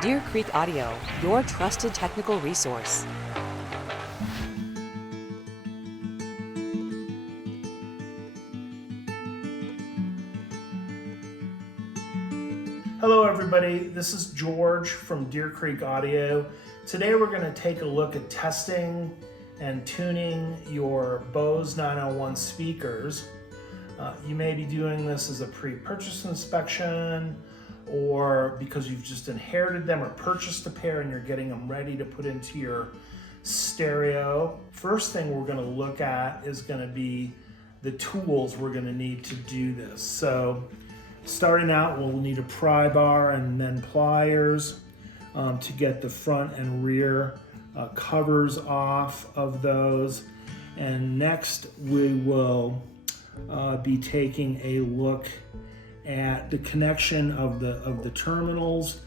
Deer Creek Audio, your trusted technical resource. Hello everybody, this is George from Deer Creek Audio. Today we're going to take a look at testing and tuning your Bose 901 speakers. You may be doing this as a pre-purchase inspection, or because you've just inherited them or purchased a pair and you're getting them ready to put into your stereo. First thing we're going to look at is going to be the tools we're going to need to do this. So starting out, we'll need a pry bar and then pliers to get the front and rear covers off of those. And next we will be taking a look at the connection of the terminals,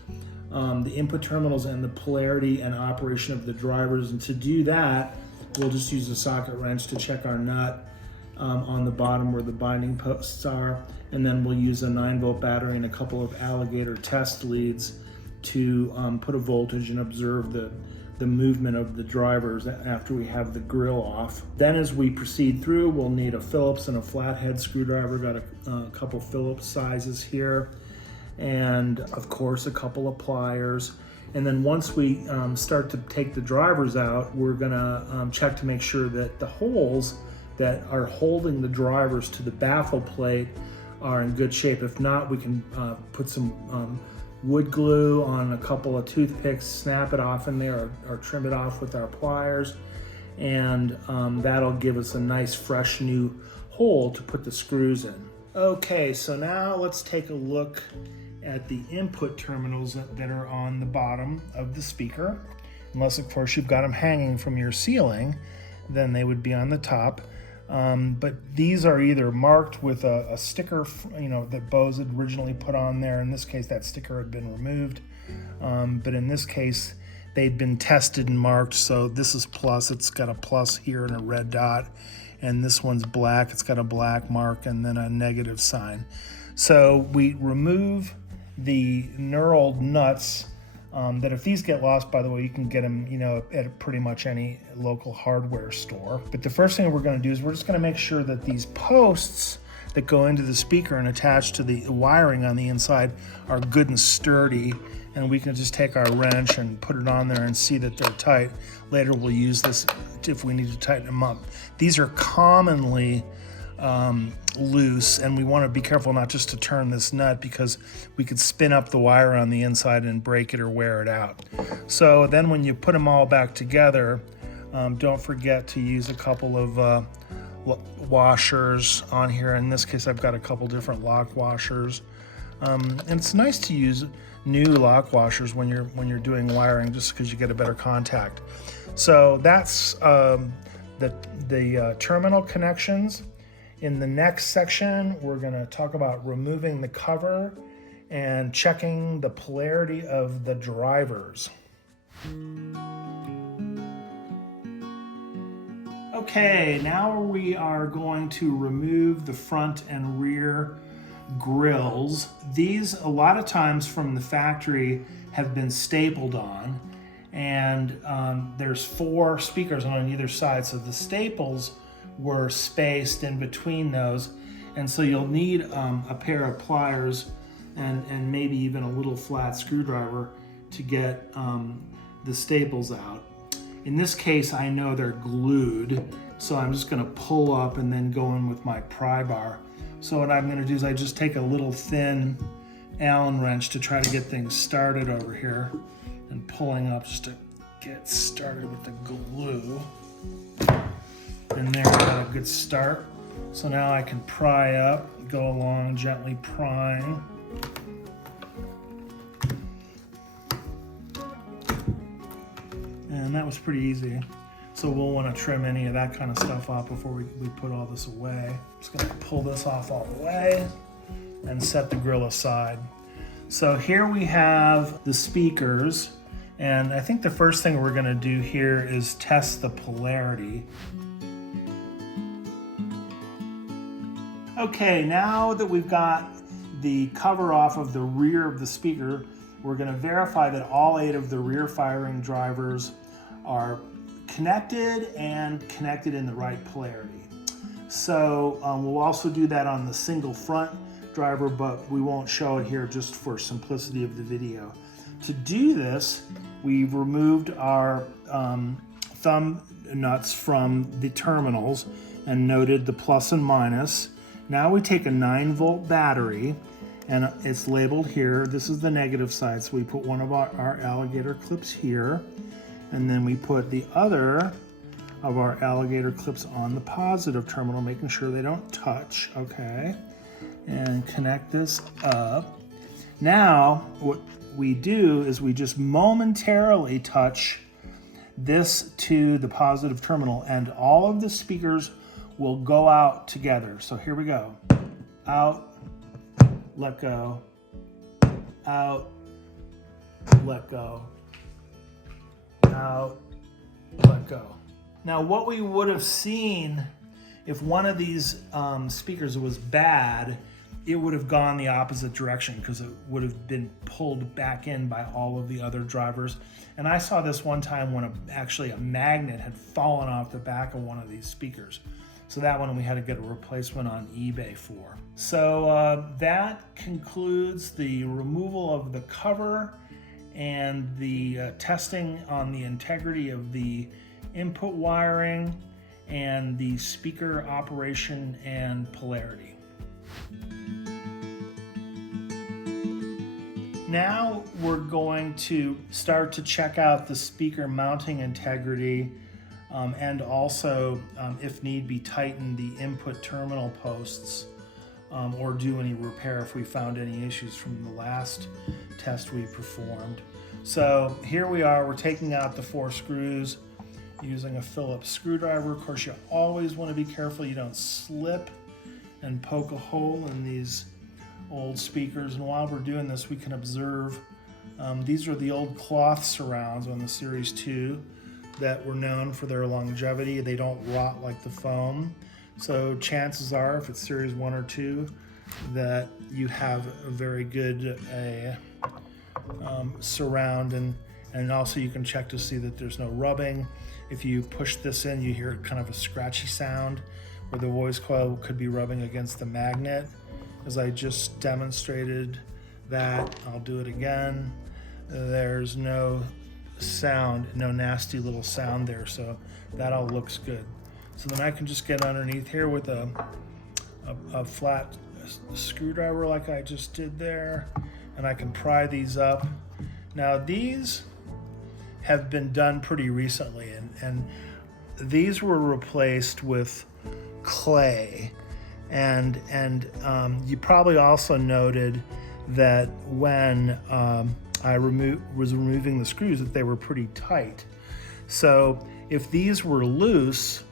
the input terminals, and the polarity and operation of the drivers. And to do that, we'll just use a socket wrench to check our nut on the bottom where the binding posts are. And then we'll use a 9-volt battery and a couple of alligator test leads to put a voltage and observe the movement of the drivers after we have the grill off. Then as we proceed through, we'll need a Phillips and a flathead screwdriver. Got a couple Phillips sizes here, and of course a couple of pliers. And then once we start to take the drivers out, we're gonna check to make sure that the holes that are holding the drivers to the baffle plate are in good shape. If not, we can put some wood glue on a couple of toothpicks, snap it off in there, or trim it off with our pliers, and that'll give us a nice fresh new hole to put the screws in. Okay, so now let's take a look at the input terminals that are on the bottom of the speaker. Unless of course you've got them hanging from your ceiling, then they would be on the top. But these are either marked with a sticker, that Bose had originally put on there. In this case, that sticker had been removed. But in this case, they'd been tested and marked. So this is plus, it's got a plus here and a red dot. And this one's black, it's got a black mark and then a negative sign. So we remove the knurled nuts. That if these get lost, by the way, you can get them, at pretty much any local hardware store. But the first thing we're going to do is we're just going to make sure that these posts that go into the speaker and attach to the wiring on the inside are good and sturdy. And we can just take our wrench and put it on there and see that they're tight. Later we'll use this if we need to tighten them up. These are commonly loose, and we want to be careful not just to turn this nut because we could spin up the wire on the inside and break it or wear it out. So then when you put them all back together, don't forget to use a couple of washers on here. In this case, I've got a couple different lock washers, and it's nice to use new lock washers when you're doing wiring, just because you get a better contact. So that's the terminal connections. In the next section, we're going to talk about removing the cover and checking the polarity of the drivers. Okay, now we are going to remove the front and rear grills. These, a lot of times from the factory, have been stapled on, and there's 4 speakers on either side, so the staples were spaced in between those, and so you'll need a pair of pliers and maybe even a little flat screwdriver to get the staples out. In this case, I know they're glued, so I'm just going to pull up and then go in with my pry bar. So what I'm going to do is I just take a little thin Allen wrench to try to get things started over here, and pulling up just to get started with the glue. And there, I got a good start. So now I can pry up, go along gently prying. And that was pretty easy. So we'll want to trim any of that kind of stuff off before we put all this away. Just gonna pull this off all the way and set the grill aside. So here we have the speakers, and I think the first thing we're gonna do here is test the polarity. Okay, now that we've got the cover off of the rear of the speaker, we're going to verify that all 8 of the rear firing drivers are connected and connected in the right polarity. So we'll also do that on the single front driver, but we won't show it here just for simplicity of the video. To do this, we've removed our thumb nuts from the terminals and noted the plus and minus. Now we take a 9-volt battery, and it's labeled here. This is the negative side, so we put one of our alligator clips here, and then we put the other of our alligator clips on the positive terminal, making sure they don't touch, okay? And connect this up. Now, what we do is we just momentarily touch this to the positive terminal, and all of the speakers will go out together. So here we go. Out, let go, out, let go, out, let go. Now, what we would have seen if one of these speakers was bad, it would have gone the opposite direction because it would have been pulled back in by all of the other drivers. And I saw this one time when actually a magnet had fallen off the back of one of these speakers. So that one we had to get a replacement on eBay for. So that concludes the removal of the cover and the testing on the integrity of the input wiring and the speaker operation and polarity. Now we're going to start to check out the speaker mounting integrity and also, if need be, tighten the input terminal posts or do any repair if we found any issues from the last test we performed. So here we are, we're taking out the 4 screws using a Phillips screwdriver. Of course, you always want to be careful you don't slip and poke a hole in these old speakers. And while we're doing this, we can observe these are the old cloth surrounds on the Series 2 that were known for their longevity. They don't rot like the foam. So chances are, if it's Series 1 or 2, that you have a very good surround, and also you can check to see that there's no rubbing. If you push this in, you hear kind of a scratchy sound where the voice coil could be rubbing against the magnet. As I just demonstrated that, I'll do it again. There's no sound, no nasty little sound there, so that all looks good. So then I can just get underneath here with a flat screwdriver like I just did there, and I can pry these up. Now these have been done pretty recently, and these were replaced with clay. And you probably also noted that when I was removing the screws that they were pretty tight. So if these were loose,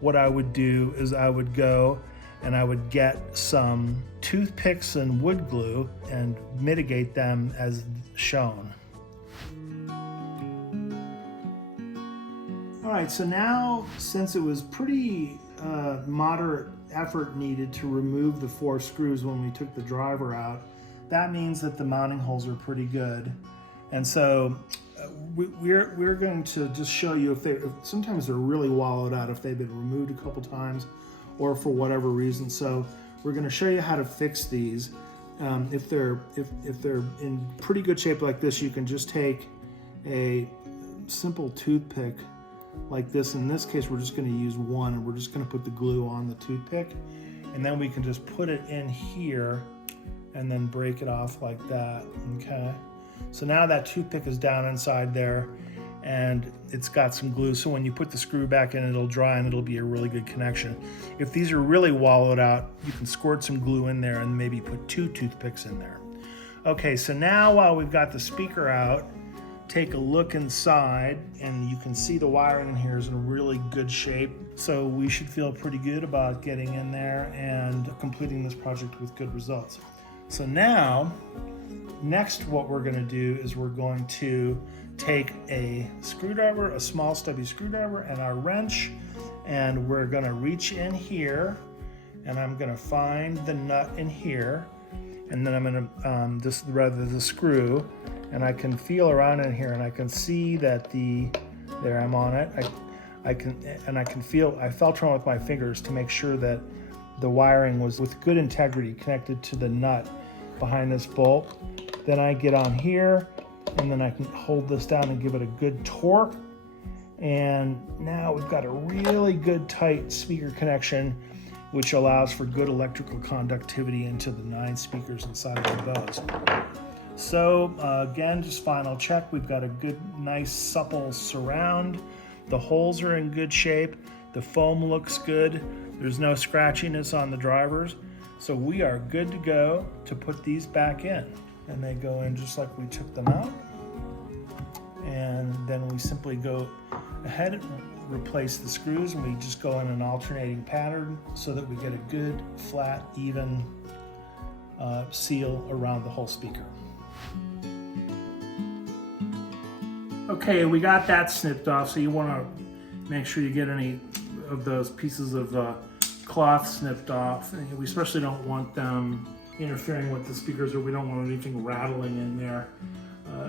what I would do is I would go and I would get some toothpicks and wood glue and mitigate them as shown. All right, so now since it was pretty moderate effort needed to remove the 4 screws when we took the driver out, that means that the mounting holes are pretty good. And so we're going to just show you if sometimes they're really wallowed out if they've been removed a couple times or for whatever reason. So we're going to show you how to fix these. If they're in pretty good shape like this, you can just take a simple toothpick like this. In this case, we're just going to use one, and we're just going to put the glue on the toothpick, and then we can just put it in here and then break it off like that. Okay, so now that toothpick is down inside there and it's got some glue, so when you put the screw back in, it'll dry and it'll be a really good connection. If these are really wallowed out, you can squirt some glue in there and maybe put 2 toothpicks in there. Okay, so now while we've got the speaker out, take a look inside, and you can see the wiring in here is in really good shape. So we should feel pretty good about getting in there and completing this project with good results. So now, next what we're going to do is we're going to take a screwdriver, a small stubby screwdriver, and our wrench, and we're going to reach in here, and I'm going to find the nut in here, and then I'm going to, the screw, and I can feel around in here, and I can see that there I'm on it. I felt around with my fingers to make sure that the wiring was with good integrity connected to the nut behind this bolt. Then I get on here, and then I can hold this down and give it a good torque. And now we've got a really good tight speaker connection, which allows for good electrical conductivity into the 9 speakers inside of the Bose. So again, just final check. We've got a good, nice, supple surround. The holes are in good shape. The foam looks good. There's no scratchiness on the drivers. So we are good to go to put these back in. And they go in just like we took them out. And then we simply go ahead and replace the screws, and we just go in an alternating pattern so that we get a good, flat, even seal around the whole speaker. Okay, we got that snipped off, so you want to make sure you get any of those pieces of cloth snipped off. We especially don't want them interfering with the speakers, or we don't want anything rattling in there.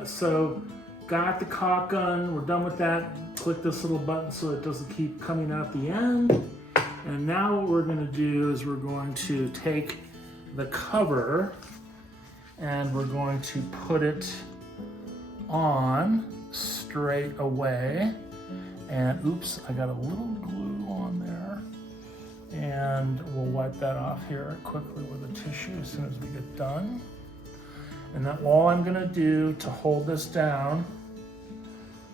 So got the caulk gun, we're done with that. Click this little button so it doesn't keep coming out the end. And now what we're going to do is we're going to take the cover and we're going to put it on straight away. And oops, I got a little glue on there. And we'll wipe that off here quickly with a tissue as soon as we get done. And then all I'm going to do to hold this down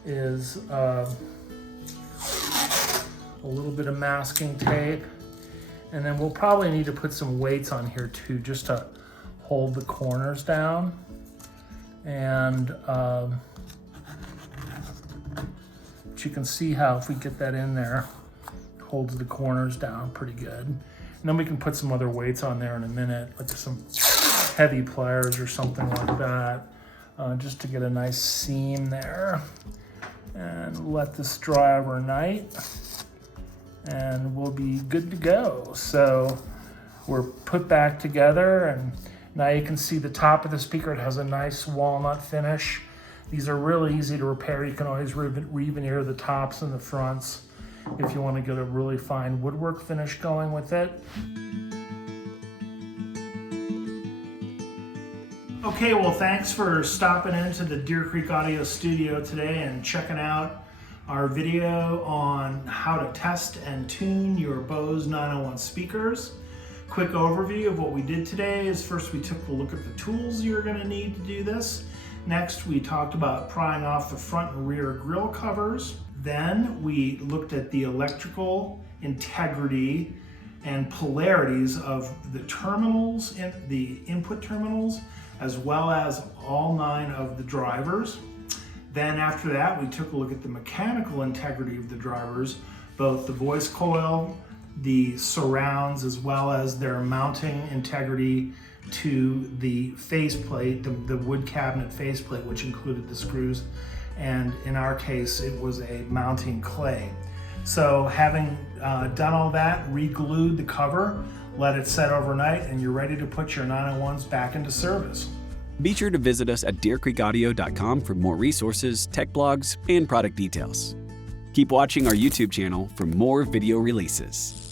is a little bit of masking tape, and then we'll probably need to put some weights on here too, just to hold the corners down. And but you can see how if we get that in there, it holds the corners down pretty good. And then we can put some other weights on there in a minute, like some heavy pliers or something like that, just to get a nice seam there. And let this dry overnight, and we'll be good to go. So we're put back together, and now you can see the top of the speaker. It has a nice walnut finish. These are really easy to repair. You can always reveneer the tops and the fronts if you want to get a really fine woodwork finish going with it. Okay, well, thanks for stopping into the Deer Creek Audio Studio today and checking out our video on how to test and tune your Bose 901 speakers. Quick overview of what we did today is first we took a look at the tools you're going to need to do this. Next, we talked about prying off the front and rear grille covers. Then we looked at the electrical integrity and polarities of the terminals, the input terminals, as well as all 9 of the drivers. Then after that, we took a look at the mechanical integrity of the drivers, both the voice coil, the surrounds, as well as their mounting integrity to the faceplate, the wood cabinet faceplate, which included the screws. And in our case, it was a mounting clay. So having done all that, re-glued the cover, let it set overnight, and you're ready to put your 901s back into service. Be sure to visit us at deercreekaudio.com for more resources, tech blogs, and product details. Keep watching our YouTube channel for more video releases.